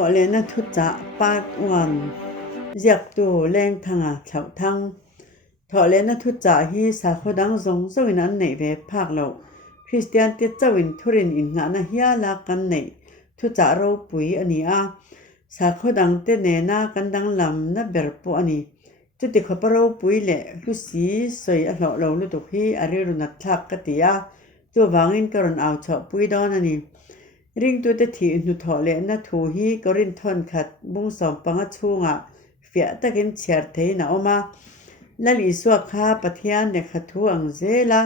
อเลนะทุจะปาวันเรียกตัวแรงทางเฉาทั้งถอเลนะทุจะฮีสาขดังทรงสวินันในเวภาคเราคริสเตียนเตจวินทุรินอินงานะเฮียลากันในทุจะเราปุยอันนี้สาขดังเตเนนากันดังลำนะเบรปอันนี้จุดที่ขบเราปุยเละลุสีสวยอหล่อเราลุตุฮีอาริรุนัททักกติยาตัววางินกรณเอาเฉาปุยดอนอันนี้ริงตัวเตถีนุถอเลนะทูฮีกรินทอนขัดบุ้งสอมปังชูงะเฟียตะกินเชียร์เทนะออกมาและลิสวกข้าปะเทียนเนขทูอังเซลา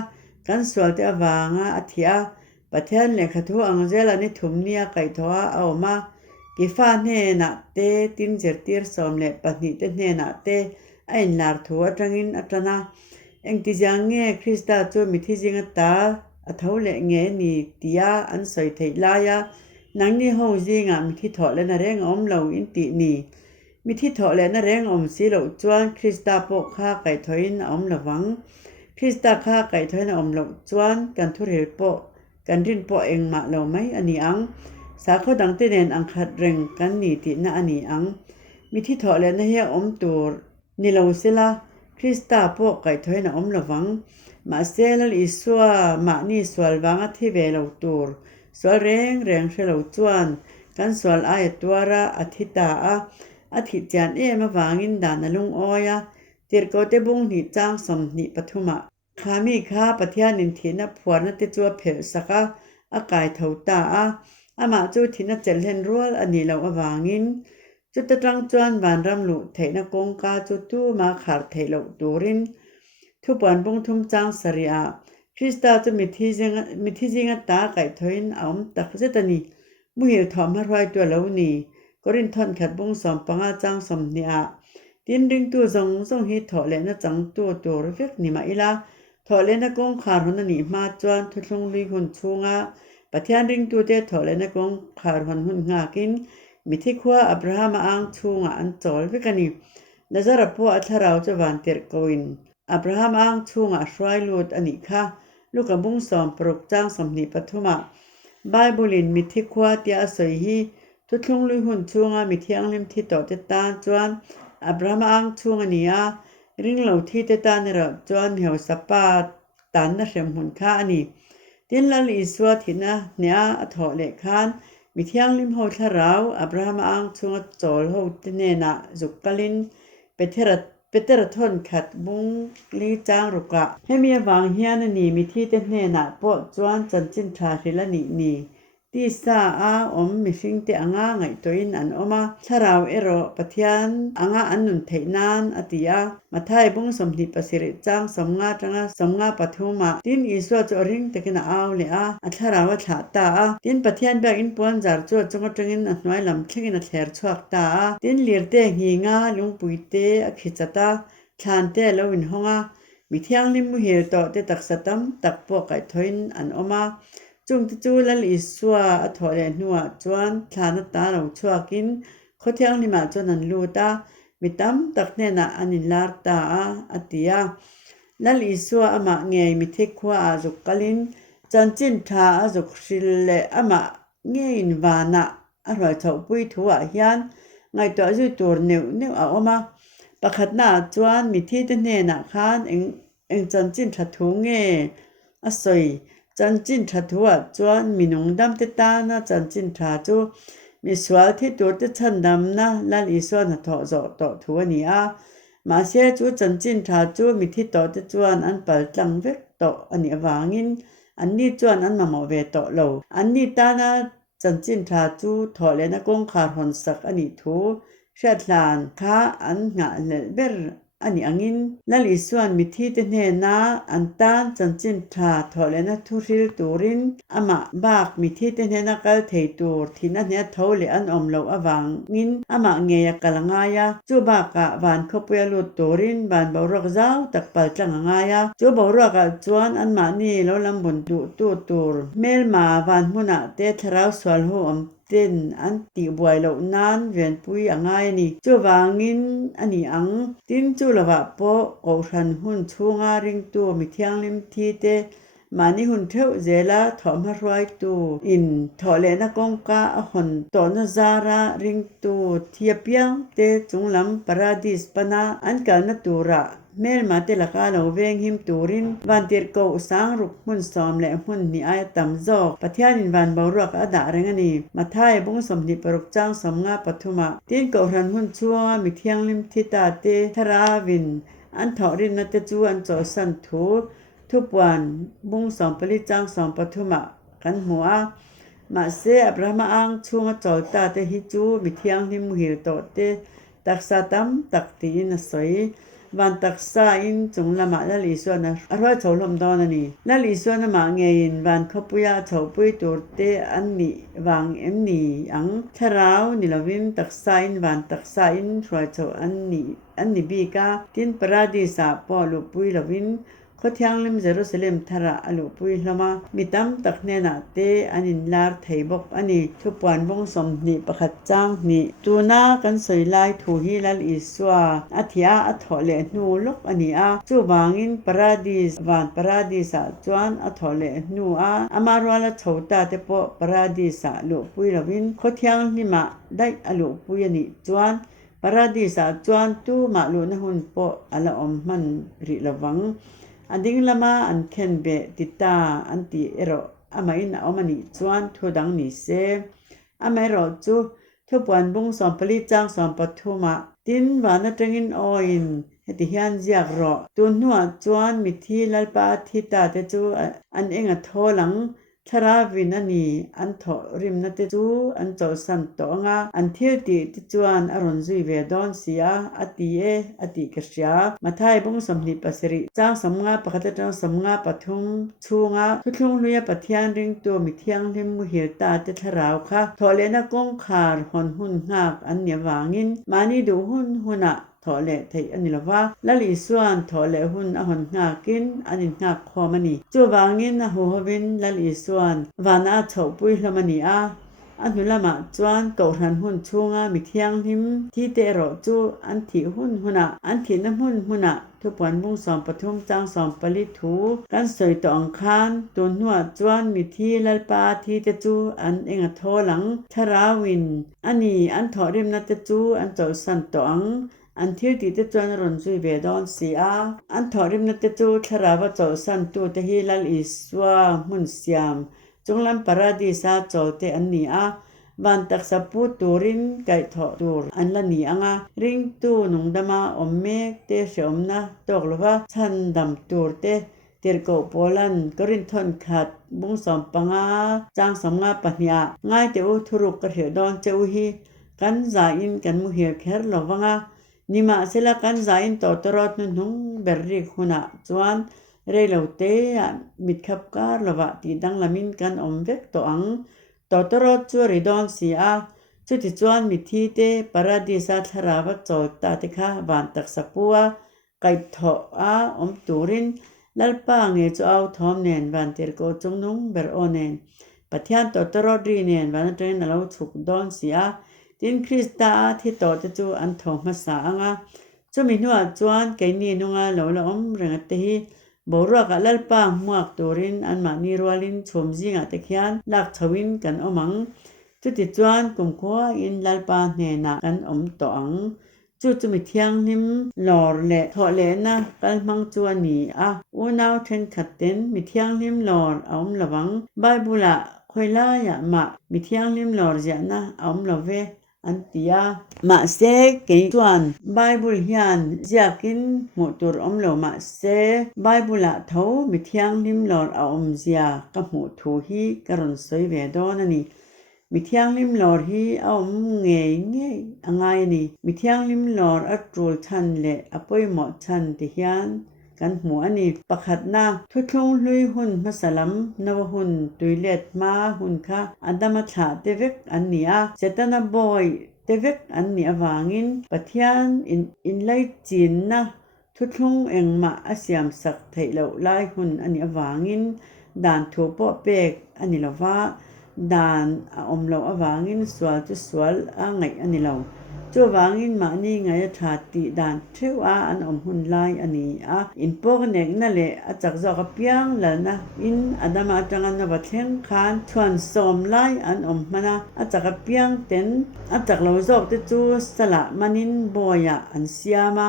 กันสวลเตอวางะอธิอาปะเทียนเนขทูอังเซลานิทุมเนียไก่ทัวเอามากิฟาเนนะเตตินเจร์ตีร์สอมเลปนิเตเนนะเตไอลาร์ทัวจังอินอัตนาเอ็งติจังเงคริสตาโจมิทิจิงตาอัทาวเลเงนีติยาอันสอยเทลายานังนี่ห้องจิงมิทิถอเลนะเรงอมเหลาอินตินีมิทิถอเลนะเรงอมสิเหลาจวนคริสตาปกข้าไก่ถอยนอมละวังคริสตาข้าไก่ถอยนอมเหลาจวนกันทุเรปกกันรินปกเองมาเหลาไหมอันนี้อังสาขดังเตเนนอังขัดเรงกันนีตินะอันนี้อังมิทิถอเลนะเฮียอมตัวนิเหลาสิลาคริสตาปกไก่ถอยนอมละวังมาเซลลิสวามานี่สวลวังที่เวลาตัวสวลเร่งเชลาจวนกันสวลอายตัวระอาทิตาอาทิตย์จันมาวางินดานลุงออยเติร์กเตบุงนิจังสมนิปทุมาขามีข้าปะเทียนินทินะพวนติจัวเพลสกะอากายเท่าตาอามาจูทินะเจลเฮนรัวอันนี้เราวางินจุดตรังจวนบานรำลุเทนะกงกาจุตูมาขาดเทลตูรินทุบวันบงทุมจังสริอาคริสตาจะมิที่จิงตาไก่ทอยนอมตักเจตนีมุหิวถอมหารอยตัวเหล่านี้กรินทอนขัดบงสอมปังอาจังสมเนียดินดึงตัวทรงฮิถอเลนะจังตัวรฟิกนิมาอิลาถอเลนะกงขารุนนีมาจวนทุลงลีหุนชูงาปะเทียนดึงตัวเตถอเลนะกงขารุนหุนงากินมิที่ขวาอับราฮัมอังชูงาอันจอลฟิกันีและจะรับว่าอัทราวจะวันเติร์กวินอับราฮัมอังชูงาช่วยลูดอันนี้ค่ะลูกกับบุ้งสอมปรุกจ้างสมนิปทุมาไบเบิลินมิที่ขวาที่อาศัยฮีทุกลงลุยหุ่นชูงามิที่อังลิมที่ต่อเตตานจวนอับราฮัมอังชูงานี้ริงเหล่าที่เตตานเรจวนเหวสปาตันนเรมหุ่นข้าอันนี้ดินลลิสวาทินะเนียถอเลขานมิที่อังลิมโฮทาราวอับราฮัมอังชูงาจอลโฮตเนนะจุกกลินเปเตระทนขัดบุงลีจางรุกะให้มีวางเฮียนนีมิที่เตเนนะปอจวนจันจินทราฮิลนีที่สาอมมิสิงเตอ่างไงตัวอินอันออกมาชาราวโรปะเทียนอ่างอันนุนเทนานอติยามาไทยบุงสมนิปสิริจังสมงาจังสมงาปฐุมาดินอิสวจอริงตะกินเอาเลยอัชาราวชาตาดินปะเทียนแบกอินปวนจารจวจงจังอินอันน้อยลำเชกินเทรชวกตาดินเลียร์เตหิงาลุงปุยเตอขิจตาชานเตลวินหงามิเทียงลิมุเฮโตเตตักสตัมตักปวกไก่ทอินอันออกมาจุงจูลลิสวาอถอเลนัวจวนชานตาเราชัวกินเขาเที่ยงลิมาจนันลูตามิตัมตักเนนะอันิลาร์ตาอติยาลลิสวาอมาเงยมิเทขวาอาจุกกลินจันจินทาอาจุกชิลเลอมาเงยินวานะอร่อยเท่าปุยทัวเฮียนไงตัวจุตัวเนวเอามาปะขัดหน้าจวนมิที่เตเนนะคานเองจันจินทัทุงเงอสอยจันจินทัทัวจวนมีนงดำเตตานะจันจินทัจูมีสวาที่ตัวเตชันดำนะลันอีสวนทอจอต่อทัวนี้มาเสียจูจันจินทัจูมีที่ต่อเตจวนอันปัลจังเวกต่ออันนี้วางินอันนี้จวนอันมาโมเวต่อโลอันนี้ตานะจันจินทัจูถอเลนะกงคาร์ฮอนสักอันนี้ทูเชิดลานข้าอันงะเลเบอร์อันนี้อังินลลิสวนมิที่เตเนนะอันตานจันจินทาถอเลนะทุริลตูรินอามาบากมิที่เตเนนะกัลเทตูร์ที่นั่นเนี่ยทอเลอันอมโลอวังงินอามาเงียกะลังายาจูบากะวันขบเวลุตูรินบานบารอกเจ้าตักปัลจังงายาจูบารอกะจวนอันมานี่โลลำบุนตุตูร์เมลมาวันมุนะเตทราวสวลหูอมเต้นอันตีบวยเหล่านั้นเวียนปุยอ่างไงนี่จูวางินอันนี้อังตินจูละวะโปโอชันหุ่นชูงาริงตัวมิเทียงลิมทีเต มานี่หุ่นเทวเจลาถอมรวยตูอินถอเลนะกงกาอหอนตอนซาราริงตูเทียบยังเตจุงลำปาราดิสปนาอันกันนตูระเมลมาเตลกาโลเวงหิมตูรินวันเตียโกสังรุกมุนสอมและมุนนี่ไอตัมจอกปะเทียนินวันบารักอดาเรงนีมาไทยบุงสมนิปรุกจังสมงาปทุมาตีนโกรันหุนชัวมิเทียงลิมทิตาเตทราวินอันถอรินนัตจูอันโจสันทูทุกวันบุงสอมปริจังสอมปทุมากันหัวมาเสอับรามาอังช่วงจอตาเตฮิจูมิเทียงลิมมุฮิลโตเตตักษาตัมตักตีนสอยวันตักษาอินจงละมาละลิส่วนนะอร่อยโฉลมดอนนี่ละลิส่วนนะมาเงียนวันขบุยาโฉปุยตัวเตอันนี้วางเอ็มนี่อังทราวนิลวินตักษาอินวันตักษาอินช่วยโฉอันนี้บีกาตินปราดิสาปอลุปุยลวินขดยังลิมเยรูซาเล็มทระอลุปุยลมามิตัมตักเนนาเตอันินลาร์ไทบกอันนี้ทุกวันวงสมนิประคัดจังนี่ตัวนากันสวยลายถูฮีลลิสวาอัธยาอัทอเลนูลกอันนี้จูบางินปราดิสวันปราดิสาจวนอัทอเลนูอามารวาลชาวตาเตปปราดิสาลุปุยลวินขดยังลิมาได้อลุปุยนี่จวนปราดิสาจวนตูมาลุนหุนปออละอมมันริละวังอันดิ้งละมาอันเข็นเบติตาอันตีเอโรอามาอินเอามันนี่จวนทุดังนี่เซอามาโรจูทุกวันบุงสอมปลิจังสอมปทุมาตินวานตรงอินออินเฮติฮันเจียกรอตุนหัวจวนมิทีลลปาทิตาเตจูอันเองทอหลังทราวินันีอันทอริมนเตจูอันโจสันตองาอันเทียติติจวนอรอนซุยเวดอนเสียอติเออติกษยามาไทยบุงสมนิปสริจางสมงาปะคตจังสมงาปทุมชูงาทุลุงลุยปะเทียนริงตัวมิเทียงลิมมุเหียตาเตทราวค่ะทอเลนะกงคาร์หอนหุนงากอันเนียวางินมานี่ดูหุนะถอเลไทยอันนี้ละว่าละลิส่วนถอเลหุ่นอหอนงากินอันนี้งาคอมันนี่จูบางินนะหัววินละลิส่วนวานาเฉาปุยละมันนี่อันนี้ละมาจวนเกาหันหุ่นช่วงมิเทียงหิมที่เตโรจูอันที่หุ่นหุนะอันที่น้ำหุ่นหุนะทุกวันบุงสอมปทุมจังสอมปลิทูกันสวยต่ออังคารตัวหัวจวนมิที่ลลปาที่เตจูอันเองทอหลังทราวินอันนี้อันถอริมนัตจูอันเจ้าสันตองอันที่ติดจวนรอนซุยเวดอนเสียอันถอริมนัตจูทราวะเจ้าสันตัวเตฮิลลอิสวามุนเซียมจงลำปาราดิสาโจเตอันนี้วันตักสะพูตูรินไก่ทอตูรอันละนี้ริงตูนุงดามาอมเมกเตเสอมนะตกลว่าชันดำตูรเตเตรโกโปลันกรินทนขัดบุงสอมปังจางสมงาปัญญาง่ายเตอุทุรุกกระเถือดอนเจอุฮีกันใจอินกันมุเหียแคร์ลวังนิมาเสละกันใจอินต่อตรอดนุงเบรริคุนะจวนเรลวเตมิดขับการลวะตีดังละมินกันอมเวกตัวอังต่อตรอดจวริดอนเสียจุดที่จวนมิทีเตปาราดิสาทราวะโจตาติคาวันตักสะปัวไก่ทออมตูรินลัลปังเอจเอาทอมเนนวันเตรโกจงนุงเบรโอเนนปะเทียนต่อตรอดรีเนนวันเตรนเราถูกดอนเสียดินคริสตาที่ต่อจะจูอันทองมาสางจะมีนัวจวนไก่นีนุงเหลาละอมเรงเตฮีบรัวกับลัลปังมวกตูรินอันมานีรัวลินชมจิงตะเคียนลักทวินกันอมังจุดที่จวนกุมขัวอินลัลปังเนนากันอมตองจุดจะมีเทียงนิมหลอเละทอเลนะกันมังจวนนีอูนาวเทนขัดเต็นมีเทียงนิมหลออมระวังไบบุละคอยล่ายะมามีเทียงนิมหลอเจนะอมละเวอันตียมาเซเกี่จวนไบบุลฮิอันจะกินหมดตัวอมโลมาเซไบบุละเท่ามิเทียงลิมหลอดอมเจียกับหมดทูฮีกรอนสวยเวดอนนี่มิเทียงลิมหลอดฮีอมเงยอังไงนี่มิเทียงลิมหลอดอัตรูชันเละอปอยหมดชันติฮิอันกันหัวนี่ประคัดหน้าทุกทุงลุยหุ่นมาสลัมนวหุ่นตุยเล็ดมาหุ่นค่ะอันดามาถาเตวิกอันนี้เจตนาบอยเตวิกอันนี้วางินปะเทียนอินไลจีนนะทุกทุงเองมาอาเซียมสักไทยเหล่าไล่หุ่นอันนี้วางินด่านทัวปอเปกอันนี้ละว่าด่านอมเหล่าวางินสวลจุสวลไงอันนี้เรา chu wangin ma ni ngai tha ti dan thewa an hun lai ani a in pok nek na le a chak zo ka piang la na in adama atanga na ba thleng khan chuan som lai an mana a chak a piang ten a chak lo zok te chu sala manin boya an siama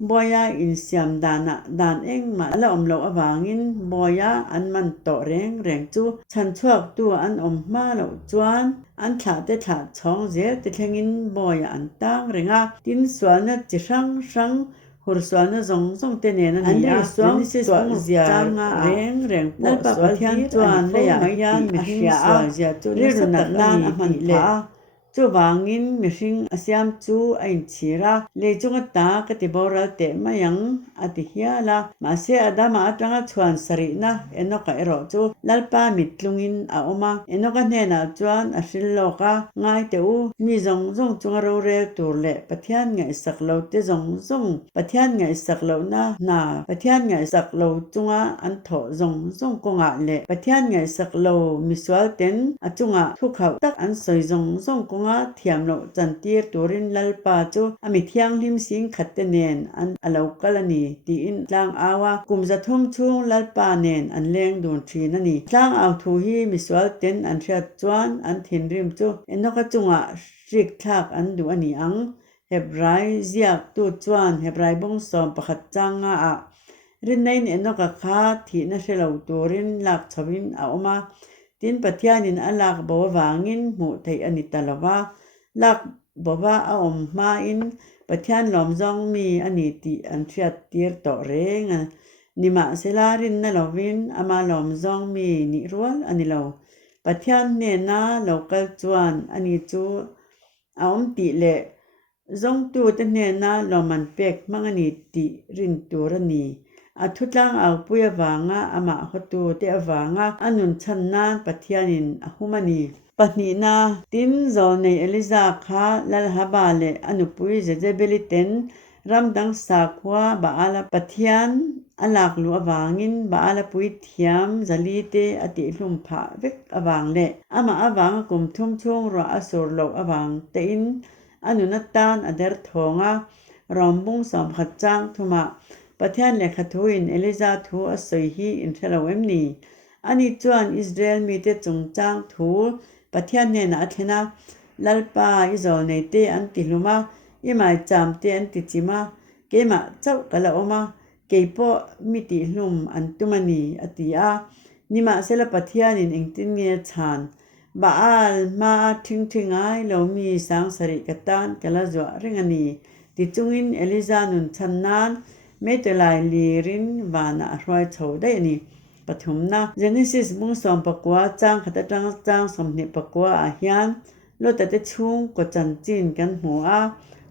boya in siam dana dan eng ma la lo awangin boya an man to reng chu chan chuak tu an ma lo chuan an thla te thla chong zel te thlengin boya an tang renga tin swal na chi sang hur swal na zong te ne na ni a swang so zia reng po so thian chuan le ya hian mi hria a zia chu le na nan a man le chu wangin mihring asiam chu ain chira le chunga ta ka ti boral te mayang ati hiala ma se adama atanga chuan sari na enoka ero chu lalpa mitlungin a oma enoka hena chuan a hrilloka ngai te u mi zong chunga ro re tur le pathian ngai saklo te zong pathian ngai saklo na pathian ngai saklo chunga an tho zong konga le pathian ngai saklo miswal ten achunga thukhau tak an soi zong konga thiam lo chantir turin lalpa chu ami thiang hlim sing khatte nen an alo kalani ti in tlang awa kumza thum chung lalpa nen an leng dun thin ani tlang aw thu hi miswal ten an hriat chuan an thin rim chu enoka chunga rik thak an du ani ang hebrai ziak tu chuan hebrai bong som pakhat changa a rinnain enoka kha thi na hrelo turin lak chawin a oma tin pathianin alak bo wangin mu thei ani talawa lak bowa a ma in pathian lom zong mi ani ti an thiat tir to reng nima selarin na lovin ama lom zong mi ni rual ani lo pathian ne na local chuan ani chu a ti le zong tu te ne na loman pek mangani ti rin turani athutlang au puya wanga ama hotu te awanga anun channa pathianin ahumani pahnina tin zol nei eliza kha lal habale anupui jejebeli ten ramdang sakhwa baala pathian alak lu awangin baala pui thiam zalite ati hlum pha vek awang le ama awang kum thum chung ro asur lo awang te in anuna tan ader thonga rombung som khachang thuma pathian le khathuin eliza thu asoi hi in thelawem ni ani chuan israel mi te chungchang thu pathian ne na athena lalpa izol nei te an ti hluma imai cham te an ti chima kema chau kala oma keipo mi ti hlum an tumani atia nima sela pathian in engtin nge chan baal ma thing ai lo mi sang sari katan kala zwa ringani ti chungin eliza nun channan metelai lirin wana roi chodai ni pathumna genesis bung som pakwa chang khata chang somni pakwa a hian lotate chung ko chan chin kan hua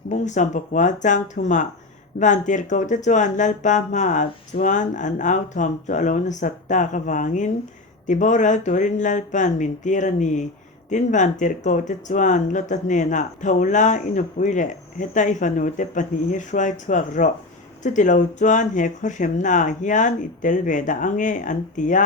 bung som pakwa chang thuma van tir ko te chuan lalpa ma chuan an au thom chu alona satta ka wangin tiboral turin lalpan min tirani tin van tir ko te chuan lota hne na thola inupuile heta ifanu te pani hi hruai chuak ro chuti lo chuan he khorhem na hian itel ve da ange antia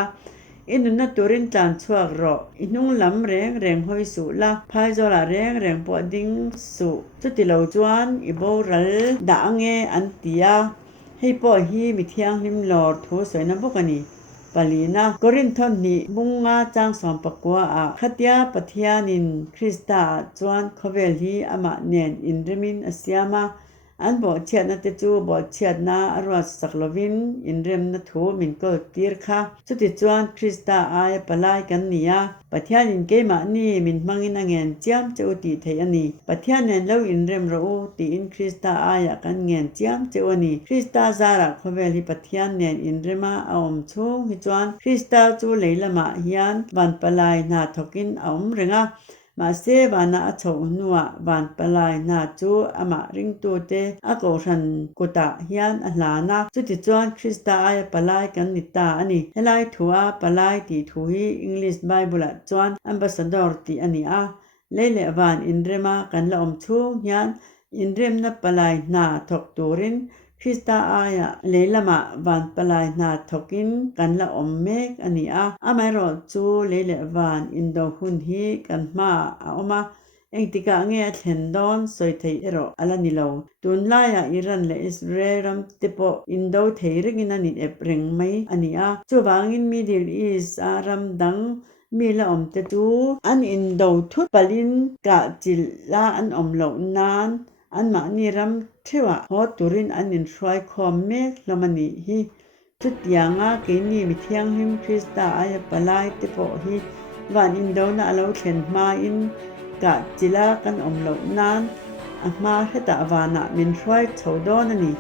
inuna turin tlan chuak ro inung lam reng hoi su la phai zola reng po ding su chuti lo chuan iboral da ange antia hei po hi mi thiang hlim lor thu soina bokani palina korinthon ni bunga chang som pakwa a khatia pathianin krista chuan khovel hi ama nen inremin asiama an bo chiat na te chu bo chiat na arwa saklovin inrem na thu min ko tir kha chuti chuan krista ai palai kan nia pathian in ke ma ni min mangin angen chiam cheu ti thei ani pathian nen lo inrem ro ti in krista aya kan ngen chiam cheu ani krista zara khovel hi pathian nen inrema aom chung hi chuan krista chu leilama hian van palai na thokin aom renga ma se wana acho nuwa van palai na chu ama ring tu te ako ran kuta hian ahlana chuti chuan krista ai palai kan nita ani helai thua palai ti thu hi english bible chuan ambassador ti ani a leile van inrema kan la om chung hian inrem na palai na thok turin krista aya leilama van palai na thokin kan la om mek ani a amairo chu leile van indo hun hi kan ma a oma eng tika nge thlen don soi thei ero alani lo tun laya Iran le Israel ram tipo indo thei ringin ani epreng mai ania chuwangin Middle East aram dang mila omte tu an indo thut palin ka chila an omlo nan an ma ni ram thiwa ho turin an in hruai khom me lamani hi chutianga ke ni mi thiang him Krista aya palai tipo hi van indo na alo thlen ma in ka chila kan omlo nan a ma heta wana min hruai chodon ani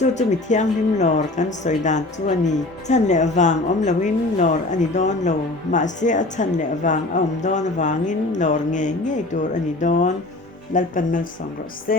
chu mi thiang him lor kan soidan chu ani chan le awang om lawin lor ani don lo ma se a chan le awang om don awangin lor nge tur ani don lalpan mel song ro se